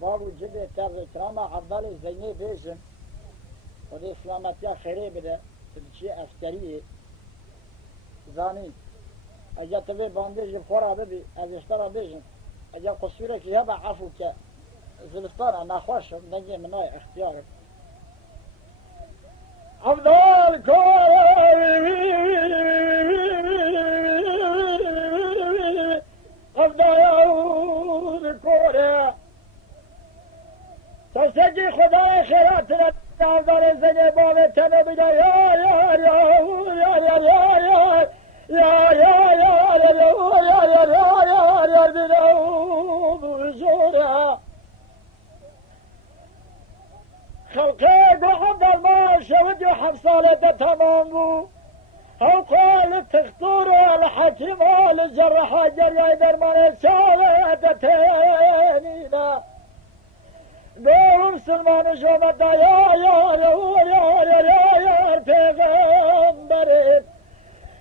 بابو جده تر اکرام عبدال زینی بیشن و دی اسلامتی خیره بده تبچی افتریه زانی اجا تبی باندیج خورا ببی از اشترا بیشن اجا قصوره که یبا عفو که زلفتان نخوشم نگی منای اختیارم عبدال کوره تسجی خدای خیرات را عبدال زنی باب تنه بیده یا یا یا یا یا یا یا یا خلقه قعد المال شود يحب صالة تمام بو او قال تختور الحكيم الجرح جري درمان الشاوة تتينينا دو مسلمان شومت يا يا يا يا يا يا يا پیغمبر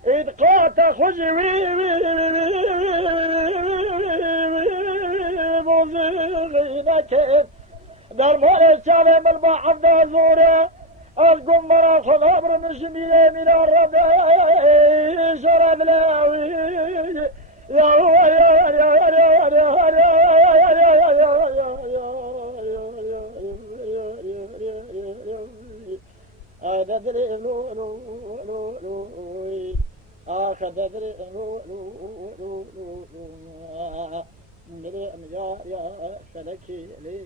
ادقات خوشی موزیقی نکد در مال چاله مل با عبد زوره از گمرا خدا برمش میره میرا ربه شرا بلاوی یا یا یا أدري لو لو لو لو أدري لو لو لو لو لو يا فلكي لي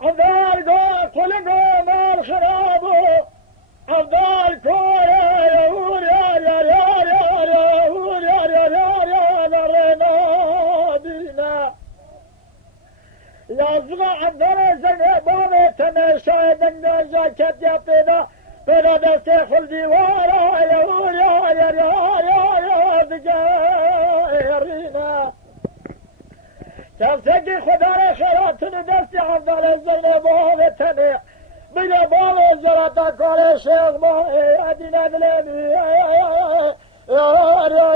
عبدال قول كل قوم الخرابو عبدال كور يا يا يا يا يا يا يا يا يا دينا yazma عبدال زنه بابه تنه شاهدن نجاکت یا پیدا دسته خل دیوارا یا یا یا یا یا دیگرینا کسی خدا را خیراتون دستی عبدال زنه بابه تنه بله بابه زراتا کار شیخ ما ادینه دلمی یا یا یا یا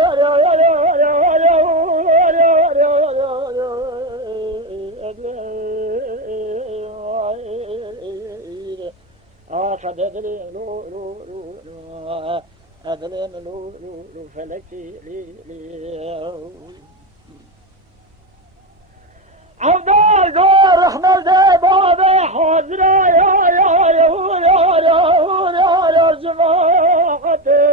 فددري لو لو لو لو أدلين لو لو لو فلكي لي عبدال قول رحمة زي بابي حاضرة يا يا يا يا يا يا جماعتي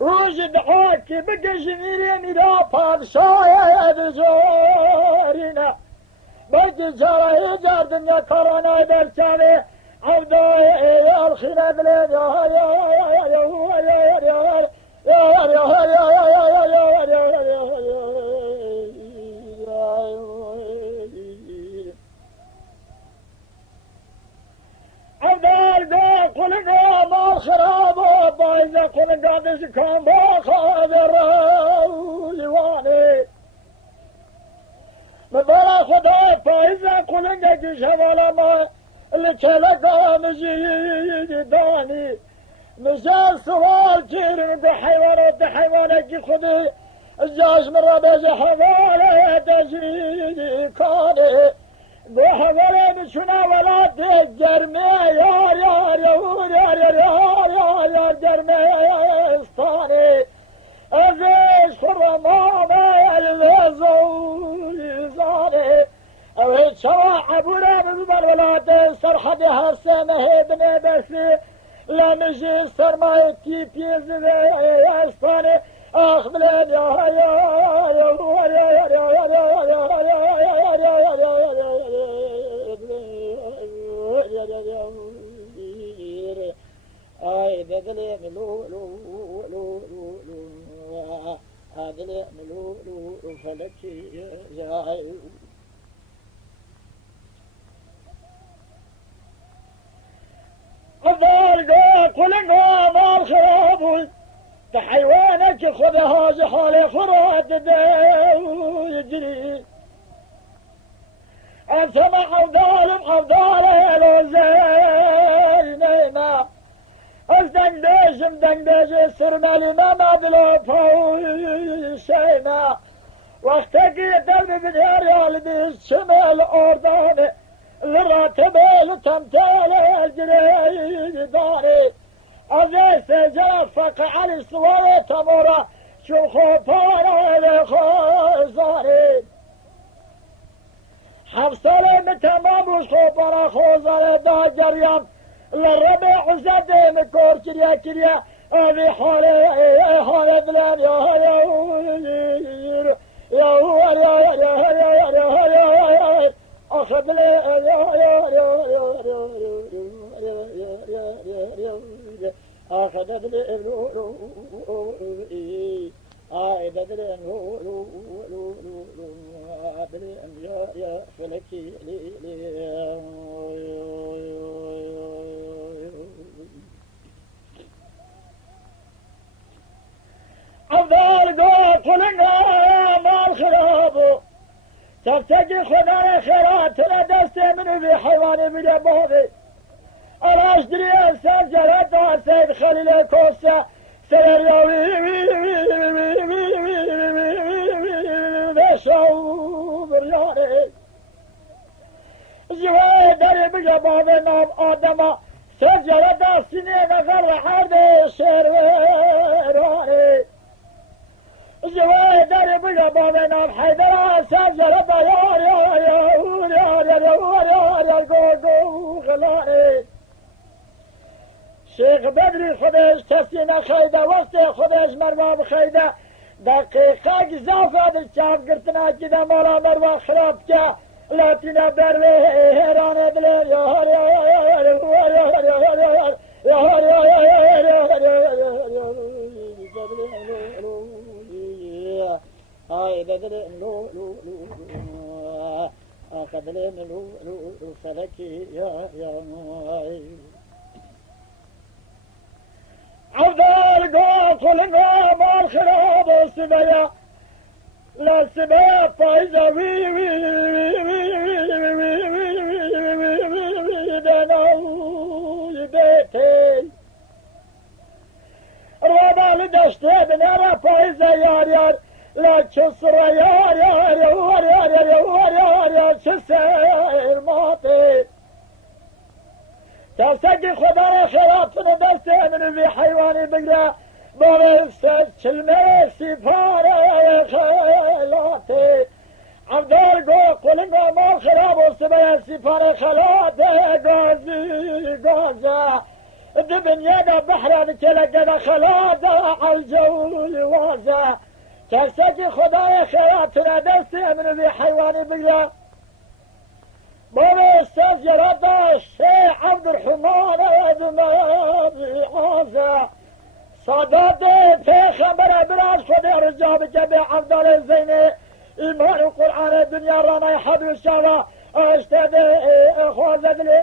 وجد حاكي بقى جميلي ميلا بادشايا بزورنا بجي جاري جار دنيا كورونا برشاني عبدالي الخينا بلين يا يا يا يا يا عبدال بي كل قام الخراب بايزة كل قادس كان باخذ الرواني مبارا خدای پایزه کننده که شوالا ما اللي كلا مجيد داني مجال سوال كير ده حيوانات جي خدي الجاش من ربيج حوالا تجيدي كاني دو حوالا بشنا ولا دي جرمي يار يار يار يار يار يار يار جرمي استاني ازيش خرما ما الوزول زاني اوهي شراع ابونا بزبر ولاد سرحدي هرسانه ابن بسي لا نجي سرمايتي بيزي استاني اخ بلاد يا اي بدلي لو لو لو لو هذا اللي يعملوا فلكي جاي الضارقة كل قام الخراب تحيوانك خذها زحالي خرات يجري أسمع عبدال الوزين ما أزدى دنگ بیجی سرمالی محمد لپای شیما وقتی که دل ببینار یال بیش چمل اردانه لراتبل تمتال الجري داري أزيس جرفك على الصواري تمورا شو خوفانا لخوزاري حفصالي متمام وش خوفانا خوزاري دا جريان للربع زدي مكور كريا كريا أبي حالي بلان يا أخذ لي أخذ لي يا فلكي أفضل قولنا ما الخراب تفتقي خدايا خيرات لا دستي مني في حيواني بلا بوضي أراش دري أنسان جلاتها سيد خليل كوسا بشو برياني جواي داري بلا بوضي نام آدما سيد جلاتها سنين غر حردي شيرواني جواي داري بلا بوضي نام حيدرها سيد جلاتها يا شيخ بدري خدش تسينا خيدا وقت خدش مروا بخيدا دقيقة جزافة بالشاف قرتنا كده مرا مروا خراب كا لاتنا بروي هيران دلين يا هر يا هر يا هر يا هاي بدري لو لو لو أخذلين لو لو فلكي يا ماي عفضل قول ما الخراب السبيا لا السبيا فايزة وي وي دانو بيتي رابع لدشتي بنارا فايزة يار لا تشسر يار تشسر ماطي تسجي خدايا خلافنا دستي من في حيواني بقرا بغير كلمة سفارة خلاتي عبدال قولنا ما خراب وسبيا سفارة خلاتي غازا دبن يدا بحران كلا قدا خلاتي عالجو وازا تسجي خدايا خلافنا دستي من في حيواني بقرا بابا استاذ جرادة الشيخ عبد الرحمن ادمابي عازة صدادي في خبر براش خدي رجاب جبي عبد الله الزيني ايمان القرآن الدنيا رانا يحضر الشارع اشتدي خوزد لي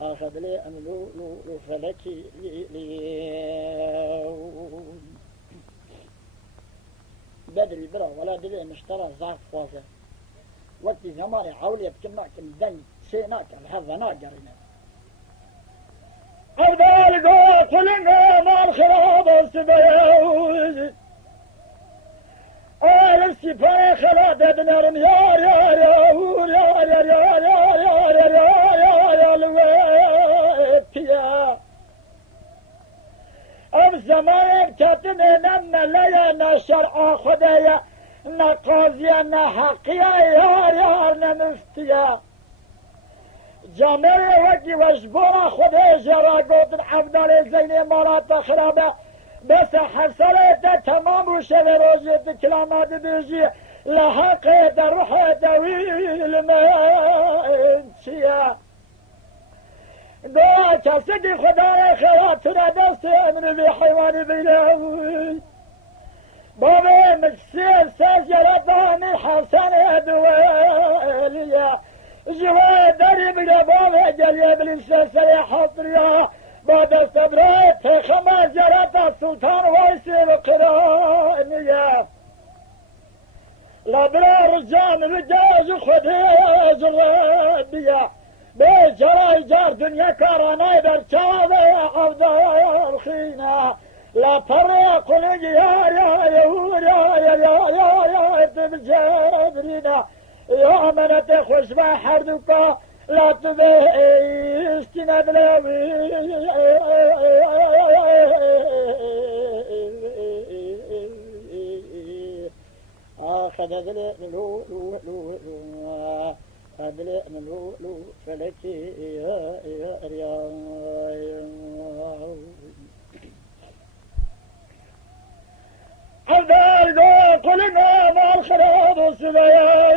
أخذ لي أملو فلكي بدري برا ولا دلي مشترى زعف خوازة وقت زماني حولي بكماك الدن سيناك الحظة ناقرنا أفضل قولنا ما الخراب السبيوز السفاية خلاد بنار يا زمان كاتن نمنا ليا نشرع خدايا نقاضيا نحقيا يا نمفتيا جامعي وقي وشبورا خدايا جرا قوتن عبدال الزيني مرات خرابة بس حصلت تمام وشبه روجي كلامات بيجي لحقيت روحي دويل منشيا قوات صدي خدايا خيراتنا دستي من في حيواني بيلاوي بابي مكسير سجل باني حسن دواليا جوا درب لبابي جل يبلس سيحطريا بعد استبريت خمس جرات السلطان ويسير قرانيا لبرا رجال رجاج خديج الربيع بجراي جار دنيا كاراناي برشاوي عبد الخينا لا طريق الجيار يا تبجابرينا يا منت خوش ما حردوكا لا تبيستنا بلاوي خددل لو لو لو لو خددل لو لو فلكي يا عبدال دو قلنا مع الخراب والسبايا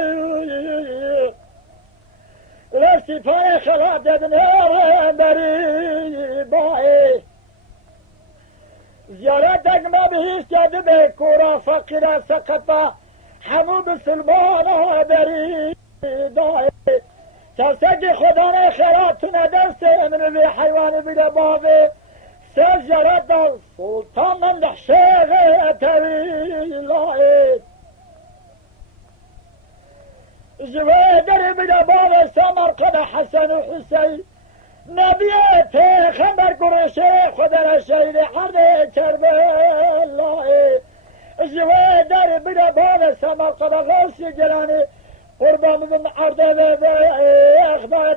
الاستفاية خلات ابنها بري باي زيارتك ما بهيش جدبه كورا فقيرة سقطة حمود سلمان بري داي تسجي خدانه خيراتنا دست من بي حيوان بلا بابي سجرت السلطان من الشيخ طويل زويدر بلا بابي سمرقند حسن وحسين نبيته خمر قريشي خدنا شيء حرد كربلاء زويدر بلا بابي سمرقند غوثي جلاني قربان من عرض اخبار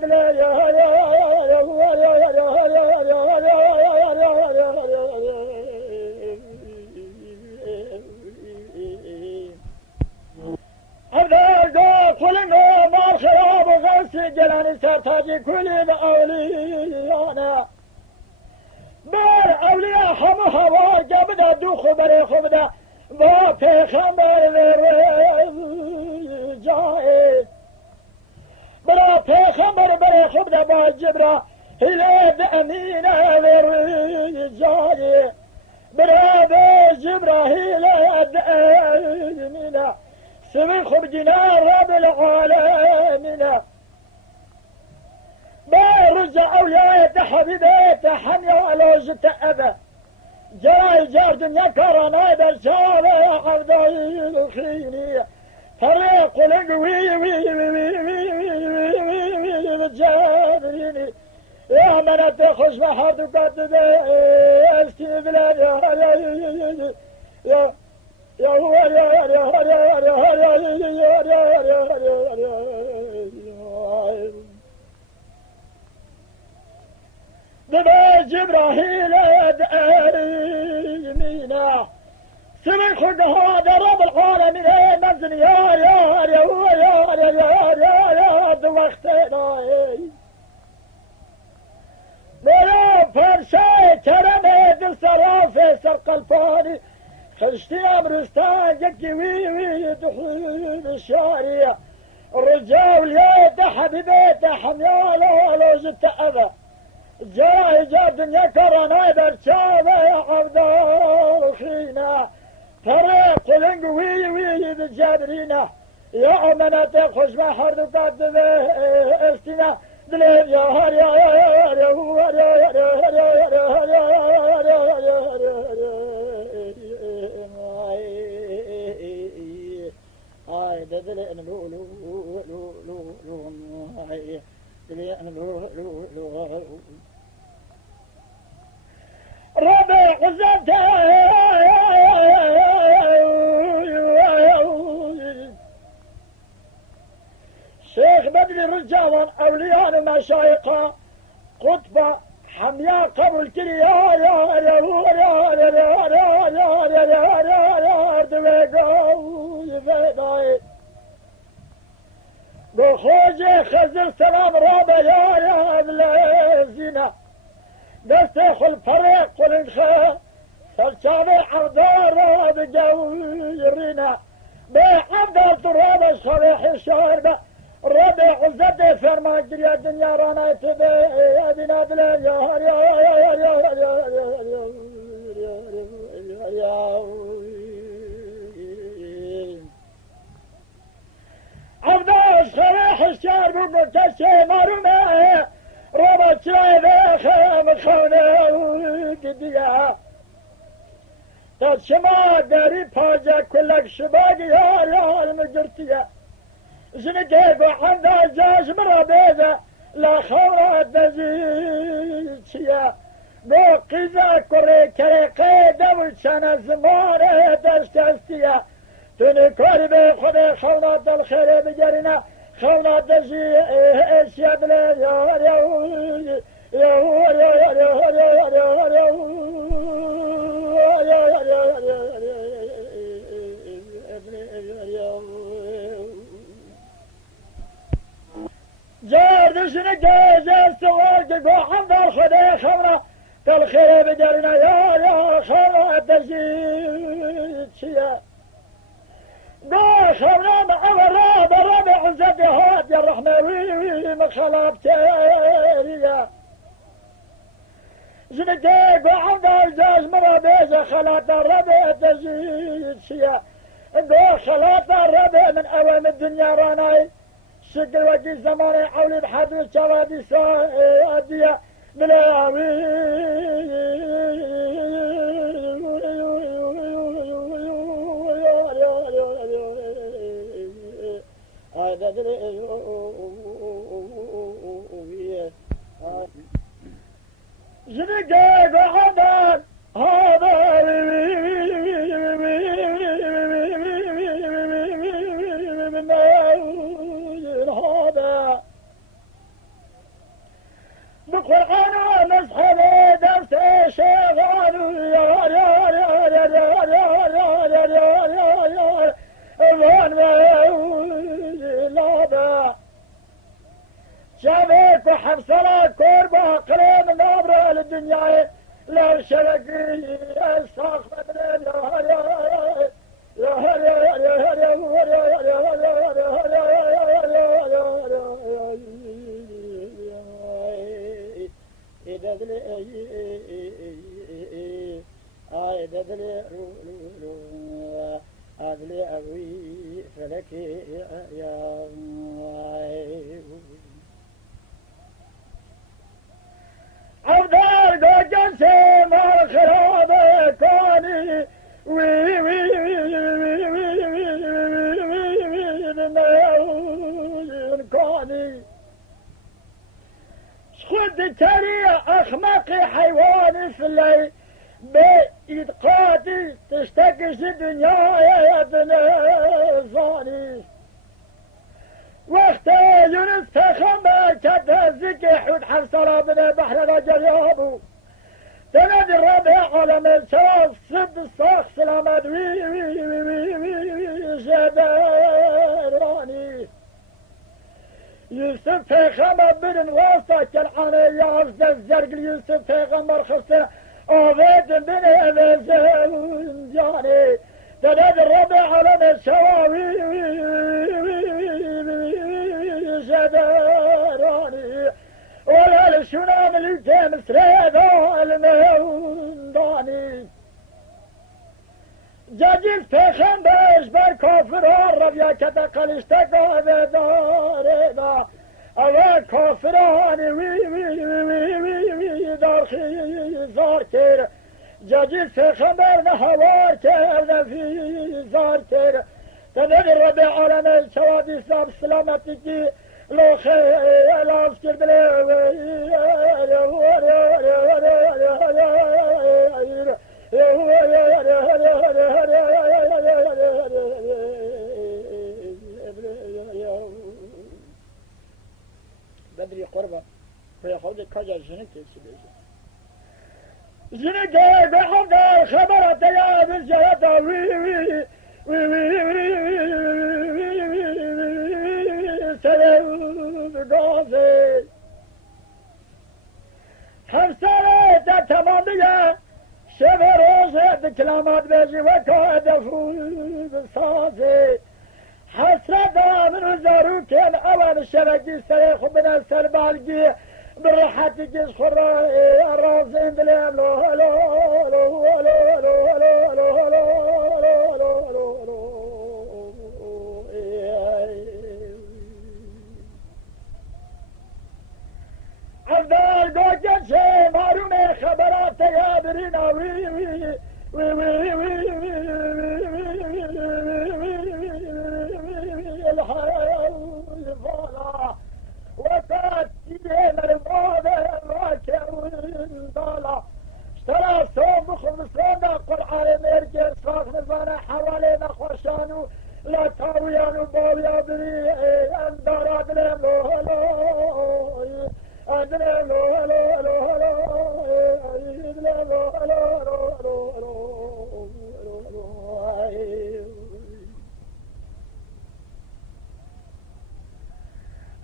كلنا مع الخراب وغوثي جلاني سرتاجي كل الاوليانا بار اولياء حمو هوا جابدا دو خبري خبدا با پیغمبر جای برا پیغمبر بر خبدا با جبرا هلاد امینه جای برا به جبرا هلاد امینه سوي خرجنا رب العالمين برجع أولاد حبيبات حمي على جت أبا جاي جار دنيا كرنا برشارة عبدالي خيني طريق لقوي وي جابريني يا من تخش بحرد قد استي بلاد يا جبراهيل يمينا سمع خد هذا رب العالمين منزل يا دوختنا ولا فرشي كرمه دل سرافه سرق الفاني خشتي امرستان جكي وي دخول الشارع الرجال يا حبيبتي حمياله لو جت ابا جاي جا دنيا كرنا برشاوه عبد الخينا طريق لنقوي بالجابرينا يا امنات خوش ما حرد قد استنا دليل يا هر ربع غزته شيخ بدري رجال اولياء مشايخه قطبه حمياء قبل كل بخوجي خزر سلام رابع يا الزينة دستخ الفريق والانخاء سلساني عردار بجويرنا بعبد التراب الصريح الشاربة ربع عزتي فرمان جريا الدنيا رانا تبي يا بناد يا روب كشي مرومه روب شايفه خيام خونه ديها شما داری پاجا کلک شباگ یار مجرتیه زنگه با حنده جاز مرا بیزه لا خورا دزی چیه با قیزه کره کره قیده و چنه زمانه دست استیه تو نکاری به خود خونا دل خیره بگرینه خونا دزی ایشیه دل یار یار یار یار یار یار جاردشن جاز سوال که گوهم در خدا خبره دل خیره بگرینه یار یا خبره دزید چیه گوه خبره معوره برا به عزت هات یا رحمه وی مخلاف تیریه زنده گوهم در جاز مرا بیزه خلات در ربه دزید چیه گوه خلات در ربه من اوام الدنيا راناي شكل وقت زمان حولي بحدو شوادي سادية بلاوي زنقا قعدان هذا بقرآن ونصحب درس شغال يا يا يا يا يا يا يا يا يا يا شبك وحبسنا كوربا قريب نابرة للدنيا لو شبكي استغفر أدلي أبوي فلك يا عبدال قوجن سيما الخراب كوني وي وي كوني خد تري أخمقي حيواني في الليل بإدقاتي تشتكش الدنيا يا ابن الظاني وقت يونس تخمى كتازك حود حرصر بن بحر رجل يابو تنادي الربيع على مساس صد الصاخ سلامات وي وي وي وي جبراني يوسف تخمى بن واسطة كالحاني يعز الزرق يوسف تخمى خصة أوفيت بن أبزان جاني تنادي الربيع على مساوي جبراني ولا الشنام اللي تمس ريضا المهنداني جاجل فخم باش بالكافر الربيع كتقل اشتقى بدارنا أول كافراني وي وي وي وي وي داخي زارتر جاجل فخم برنا هوار كرنا في زارتر تنادي الربيع على الشوادي سلام سلامتك لو خير أذكر بلاوي بدري قربة ويخوض كجا جنك جنك بحض الخبرة يا بالجهة وي وي وي وي سلام قاضي حفصلة تمامية شبه روزة بكلامات بيجي وكاد فوز صازي حسرة من وزاروك الأول الشبكي سيخ من السربالجي بالراحة تجيز خرا الرازين دليم لو هلو هلو هلو هلو هلو هلو من الماضي راكع والضالة اشترى صوم خمسان قرعة مركز صاف نزانا حوالينا خوشانو لا تاويانو باويا بري اندار ادرم لو هلو ادرم لو هلو هلو هلو ادرم لو هلو هلو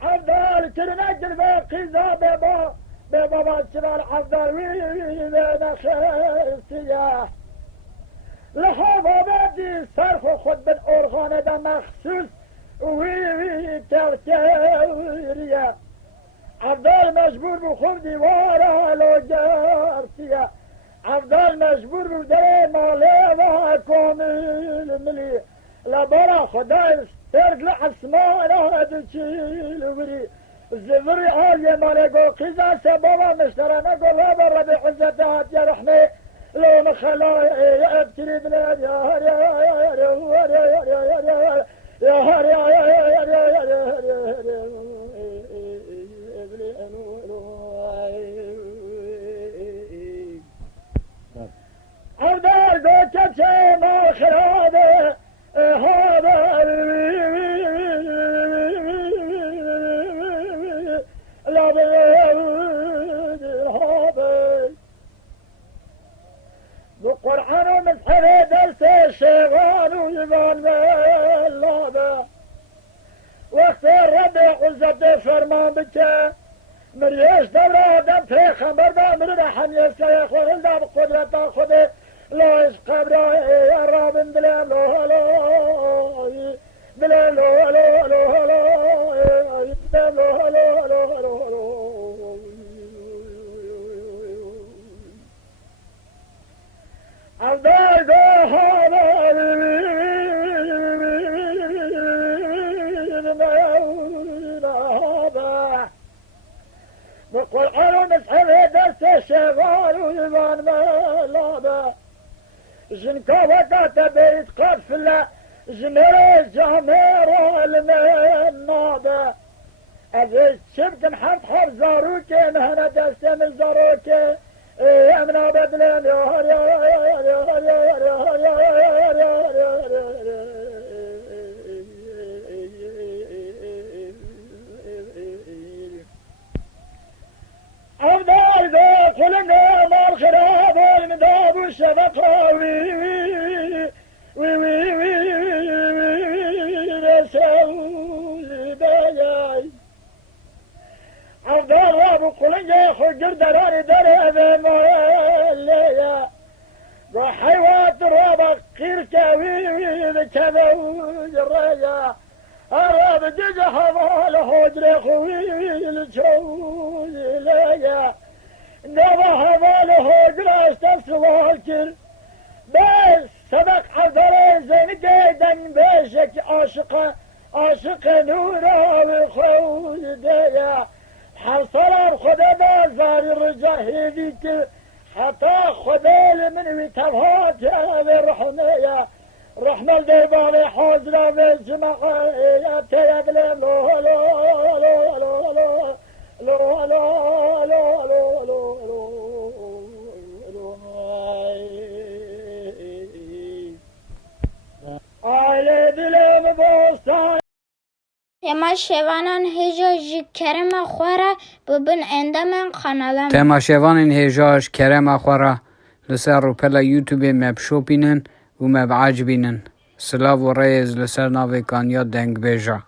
عبدال ترنجل باقي زابا بابا شمال عبدال وينا خير لحظة بدي صرف خد بالأورغان ده مخصوص وي ترتيريا عبدال مجبور بخوف ديوارا لو جارتيا عبدال مجبور بدري مالي كامل ملي لبرا خداي ترق لحسمانا دشيل وري الزفري عالية مالكو قزا سبابا مشترنا قرابا ربي حزتها يا رحمي لو مخلا ابتري بلاد يا هر يا هر يا هر يا هر يا هر عبدال قوتك شيء ما خراده هذا لا بيد هذا بقرآن ومسحر درس الشيطان ويبان ملابه وقت الربع وزد فرمان بك مريش دورة دم في خمر بامر رحم يسيخ وغلدا بقدرة خده لا إش قبره يا رب بلا لو لو بلا لو لو لو لو بلا لو لو لو لو عبدال هذا بقرآن مسحب درس الشغال ويبان ملابه جنكا وقاتا بيت قفلة جمير جامير المنابه أذي شبك محمد حر زاروكي مهنا دستم الزاروكي امنا بدلين يا هر يا هر يا هر يا هر يا هر يا هر يا عبدال ذا كلنا مال خراب المداب والشبكة وي وي وي وي رسول بياي عبدال رابو كلنا خجر دراري دراري ماليا وحيوات رابا قيركا وي بكذا وجريا أراب جيجا حضال حجر خويل شوي ليا نبا حضال حجر استسوالكر بس سبق عبدالي زين جيدا بيشك عاشق نورا وخوي ديا حصل خدا بازار الرجاهديك حتى خدا من ويتفهات يا رحمية رحمة الديباني حوزنا بجمع يا تيبلم لو لو لو لو لو لو لو لو لو آيلي دلم بوستان تماشاوانان هجاج کرم خوره ببین اندام کانالم تماشاوانان هجاج کرم خوره لسر روپلا یوتیوب مبشوپینن و مبعجبینن سلاو و ریز لسر ناوی کانیا دنگ بیجا